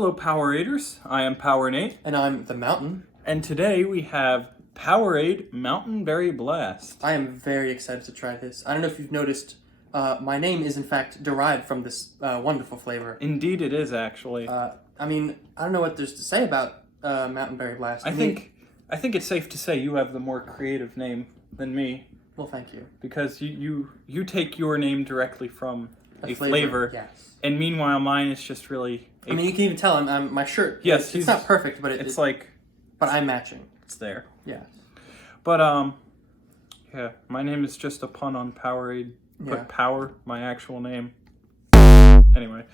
Hello, Poweraders. I am Power8. And I'm the Mountain. And today we have Powerade Mountain Berry Blast. I am very excited to try this. I don't know if you've noticed, my name is in fact derived from this wonderful flavor. Indeed it is, actually. I don't know what there's to say about Mountain Berry Blast. I think it's safe to say you have the more creative name than me. Well, thank you. Because you take your name directly from a flavor. Yes. And meanwhile, mine is just really... you can even tell my shirt. Yes, it's not perfect, but it's like... But I'm matching. It's there. Yeah. But, yeah, my name is just a pun on Powerade. Yeah. But Power, my actual name. Anyway.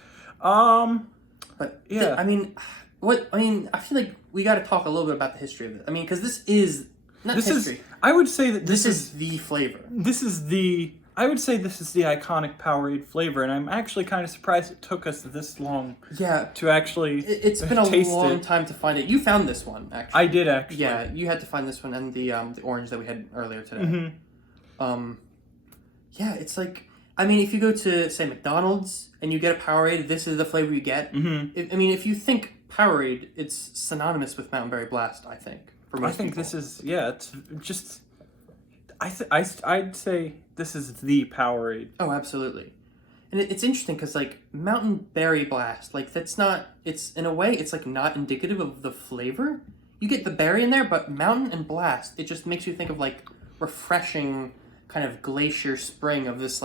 But, yeah. I feel like we got to talk a little bit about the history of it. Because this is... I would say that this is the flavor. I would say this is the iconic Powerade flavor, and I'm actually kind of surprised it took us this long. Yeah. To actually It's been a long time to find it. You found this one, actually. I did, actually. Yeah, you had to find this one and the orange that we had earlier today. Mm-hmm. Yeah, it's like, if you go to, say, McDonald's and you get a Powerade, this is the flavor you get. Mm-hmm. If you think Powerade, it's synonymous with Mountain Berry Blast, I think. For most people. This is, it's just... I'd say this is the Powerade. Oh, absolutely. And it's interesting because, Mountain Berry Blast, that's not... It's, in a way, it's, not indicative of the flavor. You get the berry in there, but Mountain and Blast, it just makes you think of, refreshing kind of glacier spring of this,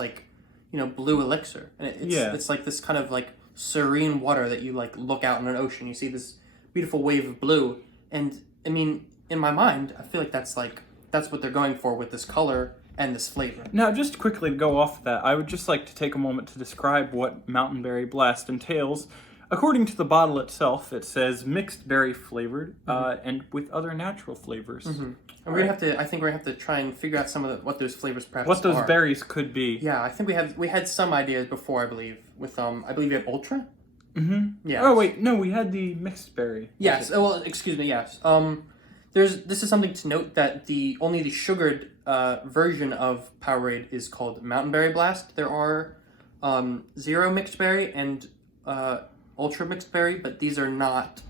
blue elixir. And it's like this kind of, serene water that you, look out in an ocean. You see this beautiful wave of blue. And, in my mind, I feel like that's what they're going for with this color and this flavor. Now, just quickly to go off of that, I would just like to take a moment to describe what Mountain Berry Blast entails. According to the bottle itself, it says mixed berry flavored and with other natural flavors. Mm-hmm. And we're gonna have to try and figure out some of what those flavors perhaps what those are. berries could be. Yeah, I think we had some ideas before, I believe. With I believe you had Ultra. Mm-hmm. Yeah. Oh wait, no, we had the mixed berry. Yes. Well, excuse me. Yes. This is something to note that only the sugared version of Powerade is called Mountain Berry Blast. There are Zero Mixed Berry and Ultra Mixed Berry, but these are not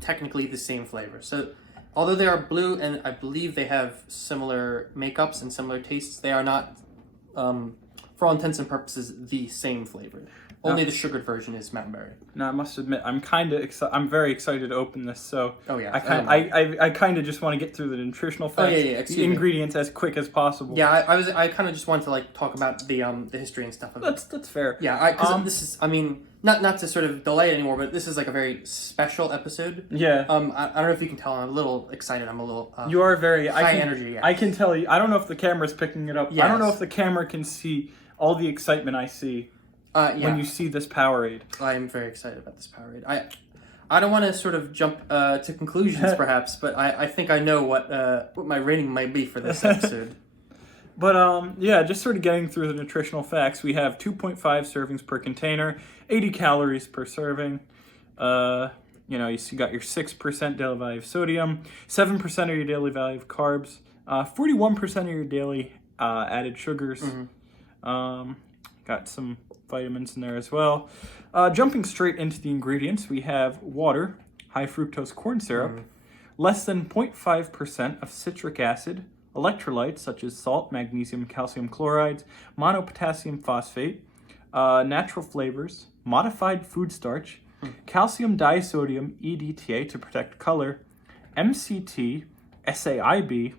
technically the same flavor. So, although they are blue and I believe they have similar makeups and similar tastes, they are not, for all intents and purposes, the same flavor. Only the sugared version is Mountain Berry. Now, I must admit, I'm very excited to open this. So, oh yeah, I kind of just want to get through the nutritional facts, the ingredients as quick as possible. Yeah, I kind of just wanted to talk about the history and stuff of it. That's fair. Yeah, because this is not to sort of delay it anymore, but this is a very special episode. Yeah. I don't know if you can tell, I'm a little excited. I'm a little. You are very high energy. Yes. I can tell you. I don't know if the camera's picking it up. Yes. I don't know if the camera can see all the excitement I see. When you see this Powerade. I am very excited about this Powerade. I don't want to sort of jump to conclusions, perhaps, but I think I know what my rating might be for this episode. But, just sort of getting through the nutritional facts, we have 2.5 servings per container, 80 calories per serving. You got your 6% daily value of sodium, 7% of your daily value of carbs, 41% of your daily added sugars. Mm-hmm. Got some vitamins in there as well. Jumping straight into the ingredients, we have water, high fructose corn syrup, less than 0.5% of citric acid, electrolytes such as salt, magnesium, calcium chlorides, monopotassium phosphate, natural flavors, modified food starch, calcium disodium EDTA to protect color, MCT, SAIB,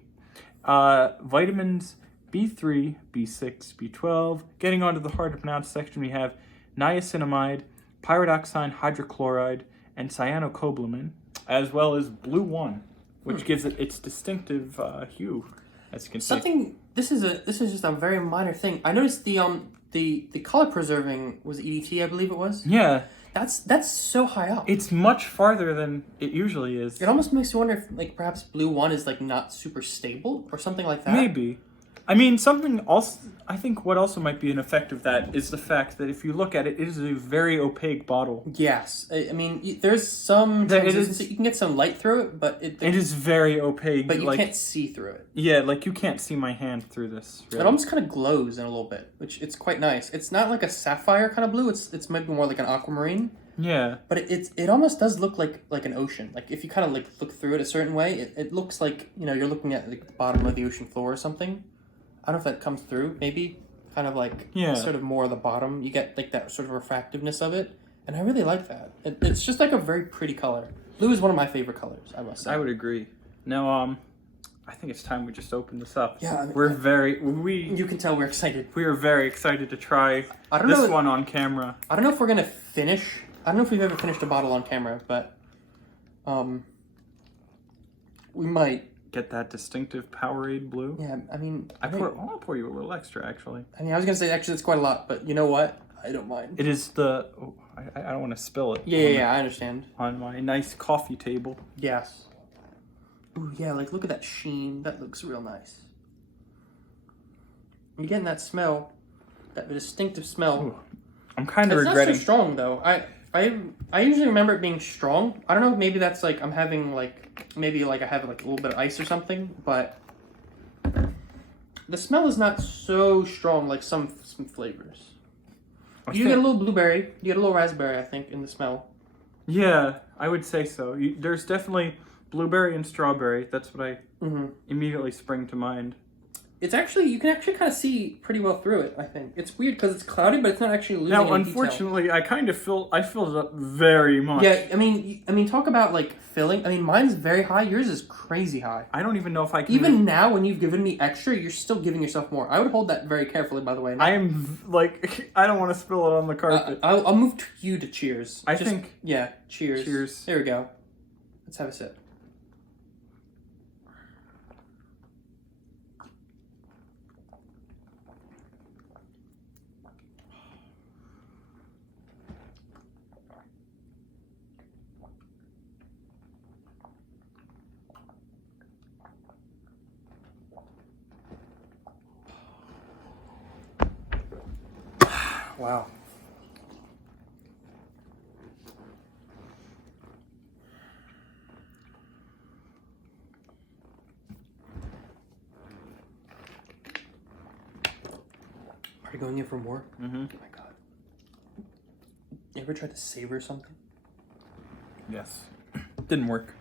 vitamins B3, B6, B12. Getting onto the hard to pronounce section, we have niacinamide, pyridoxine hydrochloride, and cyanocobalamin, as well as Blue 1, which gives it its distinctive hue, as you can see. This is just a very minor thing. I noticed the color preserving was EDT, I believe it was. Yeah. That's so high up. It's much farther than it usually is. It almost makes you wonder if perhaps Blue 1 is not super stable or something like that. Maybe. Something else, I think what also might be an effect of that is the fact that if you look at it, it is a very opaque bottle. Yes. There's some consistency. You can get some light through it, but it is very opaque. But you can't see through it. Yeah, you can't see my hand through this. Really. It almost kind of glows in a little bit, which it's quite nice. It's not like a sapphire kind of blue. It's maybe more like an aquamarine. But it almost does look like an ocean. Like if you kind of like look through it a certain way, it looks like, you know, you're looking at like the bottom of the ocean floor or something. I don't know if that comes through. Maybe kind of like sort of more of the bottom. You get like that sort of refractiveness of it, and I really like that. It's just like a very pretty color. Blue is one of my favorite colors, I must say. I would agree. Now, I think it's time we just open this up. Yeah, You can tell we're excited. We are very excited to try this one on camera. I don't know if we're gonna finish. I don't know if we've ever finished a bottle on camera, but we might get that distinctive Powerade blue. Yeah, I mean, I want to pour you a little extra, actually. I mean, I was gonna say actually it's quite a lot, but you know what? I don't mind. It is the. Oh, I don't want to spill it. Yeah, I understand. On my nice coffee table. Yes. Ooh, yeah, like look at that sheen. That looks real nice. You're getting that smell, that distinctive smell. Ooh, I'm kind of regretting. It's not so strong though. I usually remember it being strong. I don't know. Maybe that's like I'm having like maybe like I have like a little bit of ice or something, but the smell is not so strong like some flavors. You get a little blueberry. You get a little raspberry, I think, in the smell. Yeah, I would say so. There's definitely blueberry and strawberry. That's what I immediately spring to mind. It's actually, you can actually kind of see pretty well through it, I think. It's weird because it's cloudy, but it's not actually losing any unfortunately, detail. I filled it up very much. Yeah, I mean, talk about like filling. I mean, mine's very high. Yours is crazy high. I don't even know if I can. Even now, when you've given me extra, you're still giving yourself more. I would hold that very carefully, by the way. I am like, I don't want to spill it on the carpet. I'll move to you to cheers. I think. Yeah, cheers. Cheers. There we go. Let's have a sip. Wow. Are you going in for more? Mm-hmm. Oh my god. You ever tried to savor something? Yes. Didn't work.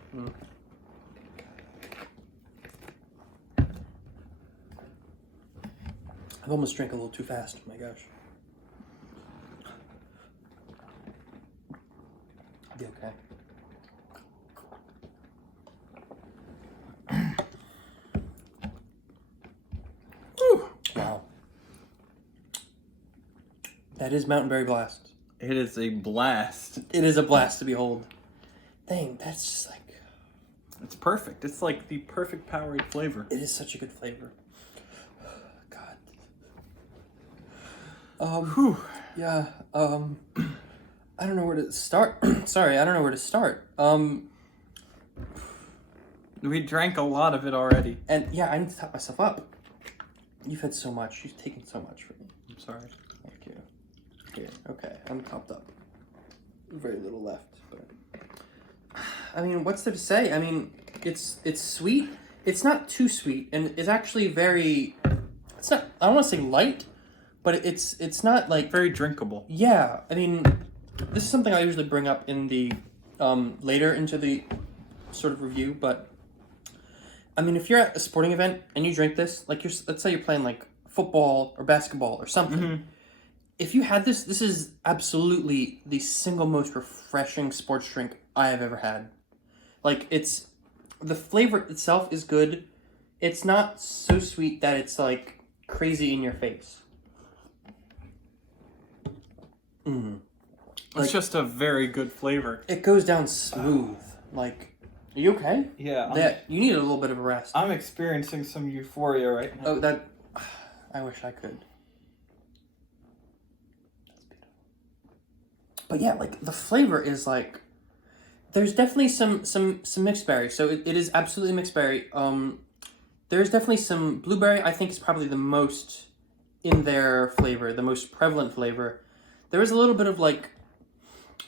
I've almost drank a little too fast. Oh my gosh. I'll be okay. Wow. That is Mountain Berry Blast. It is a blast. It is a blast to behold. Dang, that's just like... It's perfect. It's like the perfect Powerade flavor. It is such a good flavor. God. Yeah, I don't know where to start. Sorry, I don't know where to start. We drank a lot of it already. And yeah, I need to top myself up. You've had so much. You've taken so much from me. I'm sorry. Thank you. Here, okay, I'm topped up. Very little left, but... I mean, what's there to say? I mean, it's sweet. It's not too sweet, and it's actually very... It's not... I don't want to say light, but it's not like... Very drinkable. Yeah, I mean, this is something I usually bring up in the... later into the sort of review, but... I mean, if you're at a sporting event and you drink this, like let's say you're playing like football or basketball or something. Mm-hmm. If you had this is absolutely the single most refreshing sports drink I have ever had. Like the flavor itself is good. It's not so sweet that it's like crazy in your face. It's just a very good flavor. It goes down smooth. Like... Are you okay? Yeah. You need a little bit of a rest. I'm experiencing some euphoria right now. Oh, that... I wish I could. That's beautiful. But yeah, like, the flavor is like... There's definitely some mixed berry. So it is absolutely mixed berry. There's definitely some blueberry. I think is probably the most in their flavor. The most prevalent flavor. There is a little bit of like...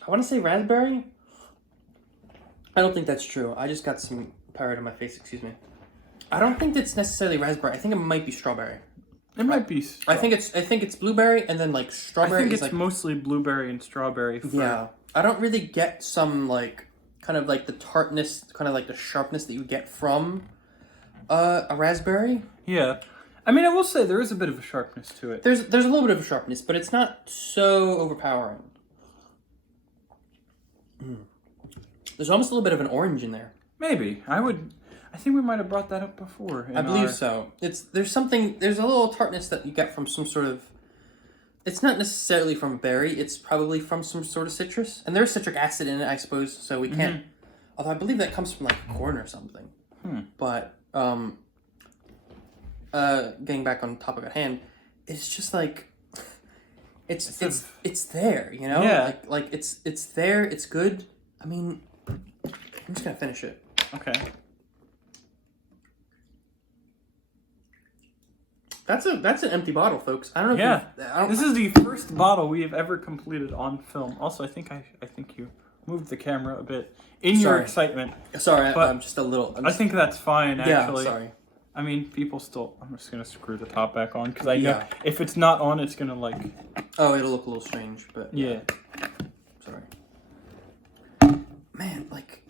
I want to say raspberry... I don't think that's true. I just got some Powerade on my face, excuse me. I don't think it's necessarily raspberry. I think it might be strawberry. It might be I think it's blueberry and then like strawberry. I think it's like, mostly blueberry and strawberry for I don't really get some like kind of like the tartness, kind of like the sharpness that you get from a raspberry. Yeah. I mean, I will say there is a bit of a sharpness to it. There's a little bit of a sharpness, but it's not so overpowering. There's almost a little bit of an orange in there. Maybe. I think we might have brought that up before. I believe so. There's a little tartness that you get from some sort of. It's not necessarily from a berry. It's probably from some sort of citrus, and there's citric acid in it, I suppose. So we can't. Although I believe that comes from like corn or something. But getting back on topic at hand, it's just like. It's there, you know. Yeah. Like it's there. It's good. I mean, I'm just gonna finish it. Okay. That's an empty bottle, folks. I don't know. Yeah. This is the first bottle we have ever completed on film. Also, I think you moved the camera a bit in your excitement. Sorry, but I'm just a little. I think that's fine. Actually. Yeah. Sorry. I mean, people still. I'm just gonna screw the top back on because I know if it's not on, it's gonna like. Oh, it'll look a little strange, but yeah. Sorry. Man, like.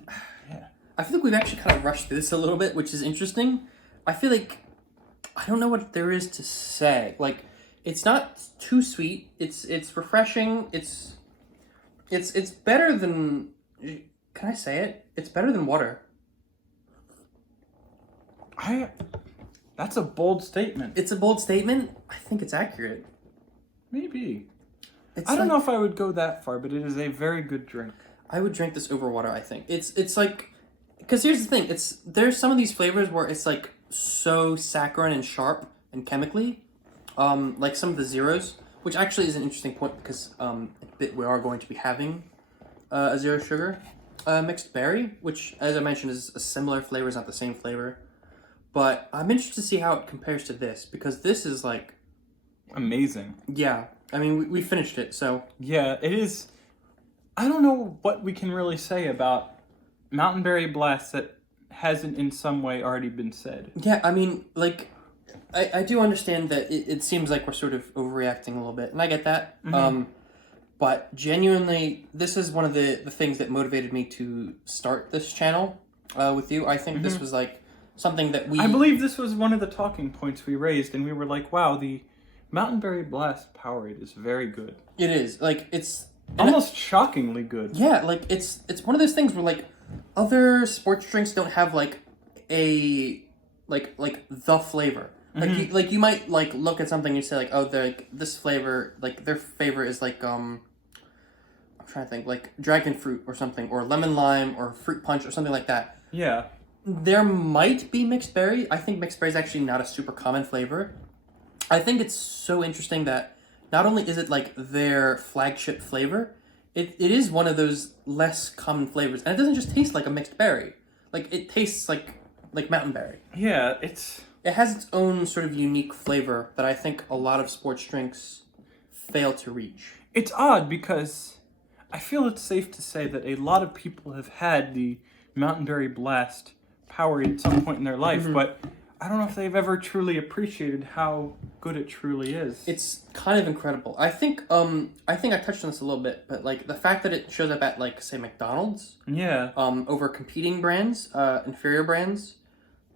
Yeah. I feel like we've actually kind of rushed through this a little bit, which is interesting. I feel like I don't know what there is to say. Like, it's not too sweet. It's refreshing. It's better than. Can I say it? It's better than water. That's a bold statement. It's a bold statement. I think it's accurate. Maybe. I don't know if I would go that far, but it is a very good drink. I would drink this over water, I think. It's like, because here's the thing. There's some of these flavors where it's like so saccharine and sharp and chemically, like some of the zeros, which actually is an interesting point because we are going to be having a zero sugar mixed berry, which, as I mentioned, is a similar flavor. It's not the same flavor. But I'm interested to see how it compares to this, because this is like... amazing. Yeah. I mean, we finished it, so... Yeah, it is... I don't know what we can really say about Mountain Berry Blast that hasn't in some way already been said. Yeah, I mean, like, I do understand that it seems like we're sort of overreacting a little bit, and I get that. But genuinely, this is one of the things that motivated me to start this channel with you. I think this was like... something that I believe this was one of the talking points we raised, and we were like, wow, the Mountain Berry Blast Powerade is very good. It is. Like, it's... almost shockingly good. Yeah, like, it's one of those things where, like, other sports drinks don't have, like, a... Like the flavor. Like, you might, like, look at something and you say, like, oh, this flavor, like, their flavor is, like, I'm trying to think, like, dragon fruit or something, or lemon lime, or fruit punch, or something like that. Yeah. There might be mixed berry. I think mixed berry is actually not a super common flavor. I think it's so interesting that not only is it like their flagship flavor, it is one of those less common flavors. And it doesn't just taste like a mixed berry. Like, it tastes like mountain berry. Yeah, It has its own sort of unique flavor that I think a lot of sports drinks fail to reach. It's odd because I feel it's safe to say that a lot of people have had the Mountain Berry Blast Powerade at some point in their life, but I don't know if they've ever truly appreciated how good it truly is. It's kind of incredible. I think I touched on this a little bit, but like the fact that it shows up at like say McDonald's, over competing brands, inferior brands,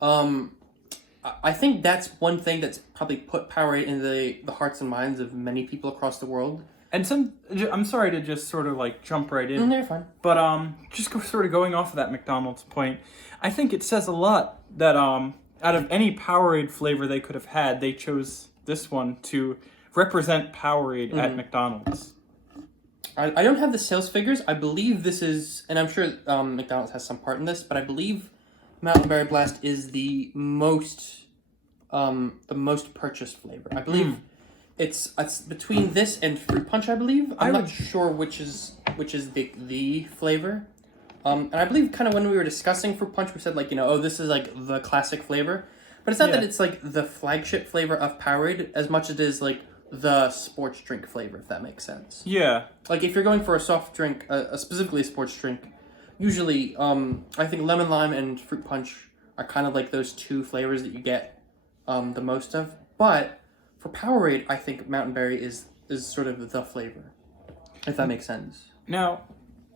I think that's one thing that's probably put Powerade in the hearts and minds of many people across the world. And I'm sorry to just sort of like jump right in. You're fine. But sort of going off of that McDonald's point, I think it says a lot that out of any Powerade flavor they could have had, they chose this one to represent Powerade at McDonald's. I don't have the sales figures. I believe this is, and I'm sure McDonald's has some part in this, but I believe Mountain Berry Blast is the most purchased flavor. I believe. It's between this and fruit punch, I believe. I'm not sure which is the flavor. And I believe kind of when we were discussing fruit punch, we said like, this is like the classic flavor. But it's not that it's like the flagship flavor of Powerade as much as it is like the sports drink flavor, if that makes sense. Yeah. Like if you're going for a soft drink, specifically a sports drink, usually I think lemon lime and fruit punch are kind of like those two flavors that you get the most of. But for Powerade, I think Mountain Berry is sort of the flavor, if that makes sense. Now,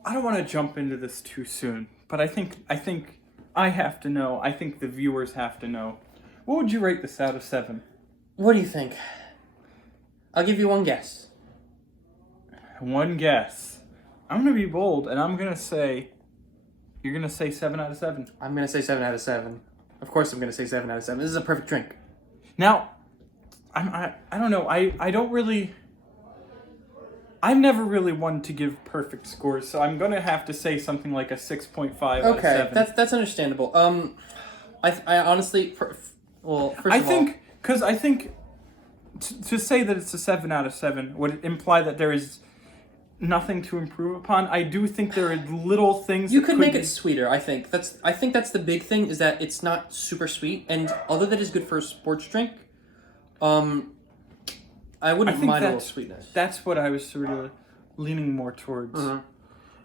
I don't want to jump into this too soon, but I think I have to know. I think the viewers have to know. What would you rate this out of 7? What do you think? I'll give you one guess. One guess. I'm gonna be bold, and I'm gonna say. You're gonna say 7 out of 7. I'm gonna say 7 out of 7. Of course, I'm gonna say 7 out of 7. This is a perfect drink. Now, I don't know. I don't really. I've never really wanted to give perfect scores, so I'm gonna have to say something like a 6.5 out of 7. That's understandable. I honestly, well, first I of think because I think to say that it's a 7 out of 7 would imply that there is nothing to improve upon. I do think there are little things you that could make it sweeter. I think that's the big thing is that it's not super sweet, and although that is good for a sports drink, I wouldn't mind a little sweetness. That's what I was sort of leaning more towards.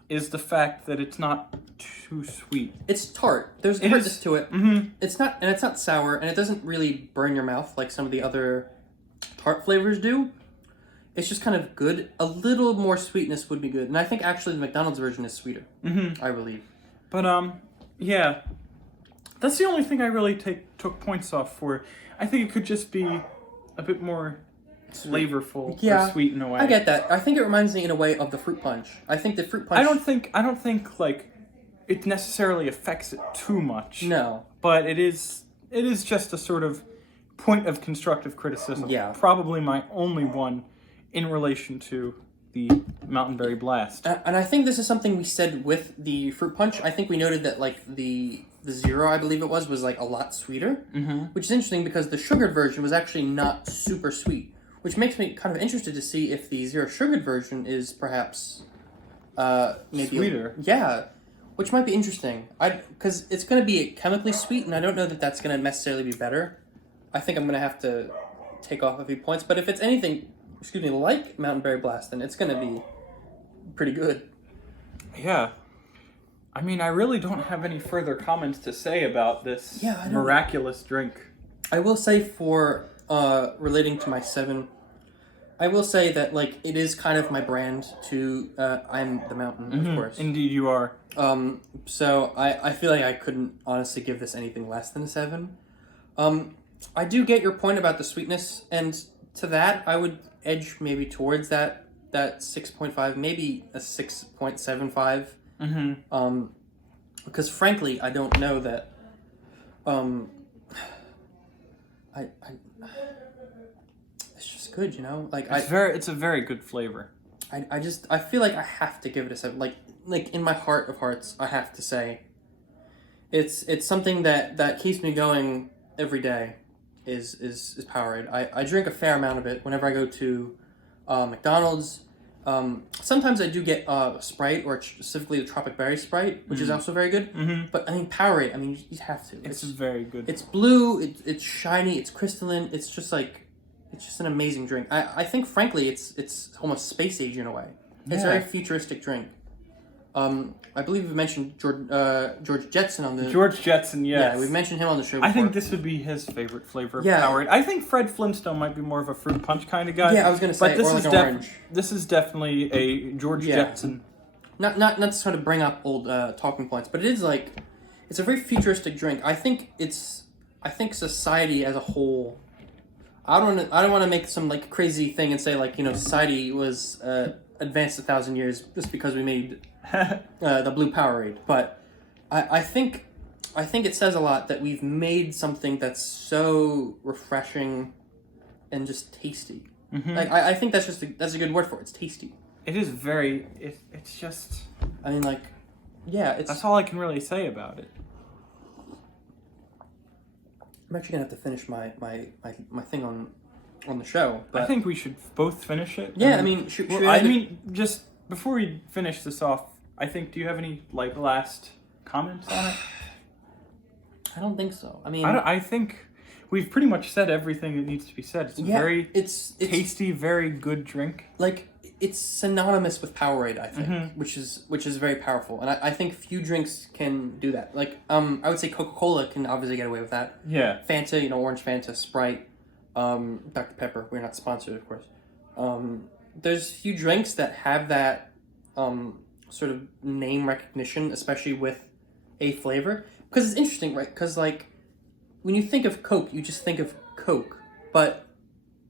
Is the fact that it's not too sweet. It's tart. There's tartness to it. Mm-hmm. It's not sour, and it doesn't really burn your mouth like some of the other tart flavors do. It's just kind of good. A little more sweetness would be good, and I think actually the McDonald's version is sweeter. I believe. But yeah, that's the only thing I really took points off for. I think it could just be a bit more flavorful or sweet in a way. I get that. I think it reminds me in a way of the fruit punch. I think the fruit punch. I don't think like it necessarily affects it too much. No. But it is just a sort of point of constructive criticism. Yeah. Probably my only one in relation to the Mountain Berry Blast. And I think this is something we said with the fruit punch. I think we noted that like the Zero, I believe it was like a lot sweeter, which is interesting because the sugared version was actually not super sweet. Which makes me kind of interested to see if the zero sugared version is perhaps maybe sweeter. Yeah, which might be interesting. Because it's going to be chemically sweet, and I don't know that that's going to necessarily be better. I think I'm going to have to take off a few points. But if it's anything, like Mountain Berry Blast, then it's going to be pretty good. Yeah. I mean, I really don't have any further comments to say about this miraculous drink. I will say for relating to my 7. I will say that, like, it is kind of my brand to, I'm the Mountain, of course. Indeed you are. So I feel like I couldn't honestly give this anything less than a 7. I do get your point about the sweetness, and to that, I would edge maybe towards that 6.5, maybe a 6.75. Because frankly, I don't know that, it's just good, you know. Like it's a very good flavor. I feel like I have to give it a 7. Like in my heart of hearts, I have to say, it's something that keeps me going every day. Is Powerade. I drink a fair amount of it whenever I go to McDonald's. Sometimes I do get Sprite, or specifically the Tropic Berry Sprite, which is also very good. But I mean Powerade. I mean you have to. It's very good. It's blue. It's shiny. It's crystalline. It's just an amazing drink. I think frankly it's almost space age in a way. It's a very futuristic drink. I believe we mentioned George Jetson on the... George Jetson, yes. Yeah, we've mentioned him on the show before. I think this would be his favorite flavor of Powerade. I think Fred Flintstone might be more of a fruit punch kind of guy. Yeah, I was going to say, but this or is orange. This is definitely a George Jetson. Not to sort of bring up old talking points, but it is like... It's a very futuristic drink. I think society as a whole... I don't want to make some like crazy thing and say like, you know, society was advanced 1,000 years just because we made... the blue Powerade, but I think it says a lot that we've made something that's so refreshing and just tasty. Like I think that's a good word for it. It's tasty. It is very. It's just. I mean, like, yeah. That's all I can really say about it. I'm actually gonna have to finish my thing on the show. But I think we should both finish it. Yeah, I mean, just before we finish this off. I think, do you have any, like, last comments on it? I don't think so. I mean... I think we've pretty much said everything that needs to be said. It's a very tasty, very good drink. Like, it's synonymous with Powerade, I think, which is very powerful. And I think few drinks can do that. Like, I would say Coca-Cola can obviously get away with that. Yeah. Fanta, you know, Orange Fanta, Sprite, Dr. Pepper. We're not sponsored, of course. There's few drinks that have that... sort of name recognition, especially with a flavor. Because it's interesting, right? Because, like, when you think of Coke, you just think of Coke. But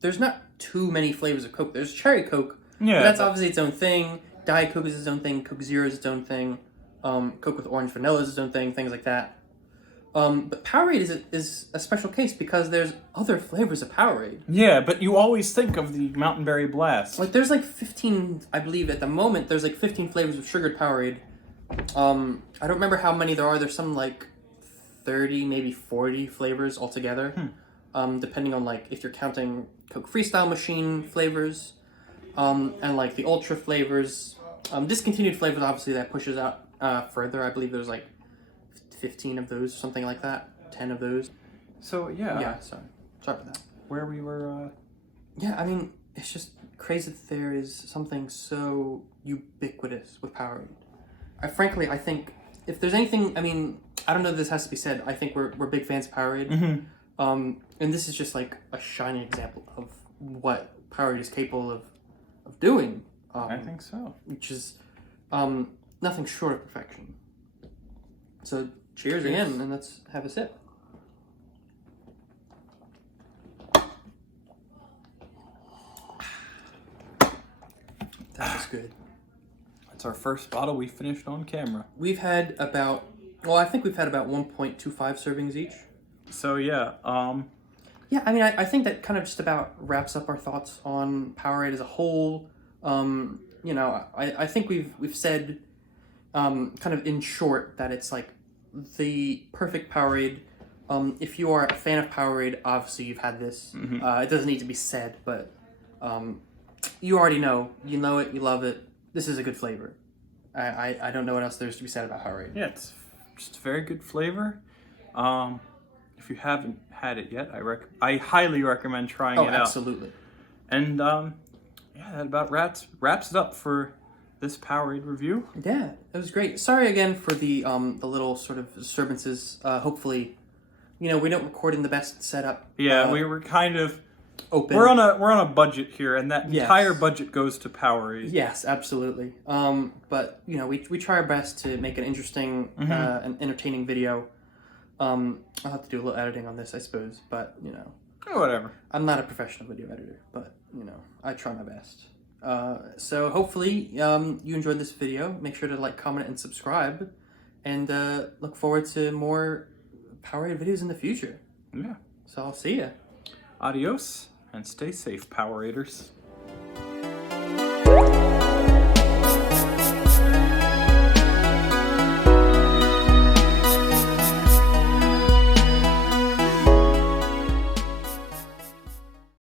there's not too many flavors of Coke. There's Cherry Coke, Yeah, but that's obviously its own thing. Diet Coke is its own thing. Coke Zero is its own thing. Coke with orange vanilla is its own thing. Things like that. But Powerade is a special case because there's other flavors of Powerade. Yeah, but you always think of the Mountain Berry Blast. Like, there's like 15, I believe at the moment, there's like 15 flavors of sugared Powerade. I don't remember how many there are. There's some like 30, maybe 40 flavors altogether. Depending on like if you're counting Coke Freestyle Machine flavors, and like the Ultra flavors. Discontinued flavors, obviously, that pushes out further. I believe there's like 15 of those, something like that. 10 of those. So, yeah. Yeah, sorry for that. Where we were, Yeah, I mean, it's just crazy that there is something so ubiquitous with Powerade. Frankly, I think if there's anything, I mean, I don't know if this has to be said, I think we're big fans of Powerade. And this is just like a shining example of what Powerade is capable of doing. I think so. Which is nothing short of perfection. So, cheers again, and let's have a sip. That was good. That's our first bottle we finished on camera. We've had about, I think we've had about 1.25 servings each. So, yeah. Yeah, I mean, I think that kind of just about wraps up our thoughts on Powerade as a whole. You know, I think we've said, kind of in short, that it's like the perfect Powerade. If you are a fan of Powerade, obviously you've had this. It doesn't need to be said, but you already know. You know it, you love it. This is a good flavor. I don't know what else there's to be said about Powerade. Yeah, it's just a very good flavor. If you haven't had it yet, I highly recommend trying it out. Absolutely. And yeah, that about wraps it up for this Powerade review. Yeah, it was great. Sorry again for the little sort of disturbances. Hopefully, you know, we don't record in the best setup. Yeah, we were kind of open. We're on a budget here, and that entire budget goes to Powerade. Yes, absolutely. But you know, we try our best to make an interesting and entertaining video. I'll have to do a little editing on this, I suppose, but you know, Whatever. I'm not a professional video editor, but you know, I try my best. So hopefully you enjoyed this video. Make sure to like, comment, and subscribe, and look forward to more Powerade videos in the future. Yeah. So I'll see ya. Adios, and stay safe, Poweraders.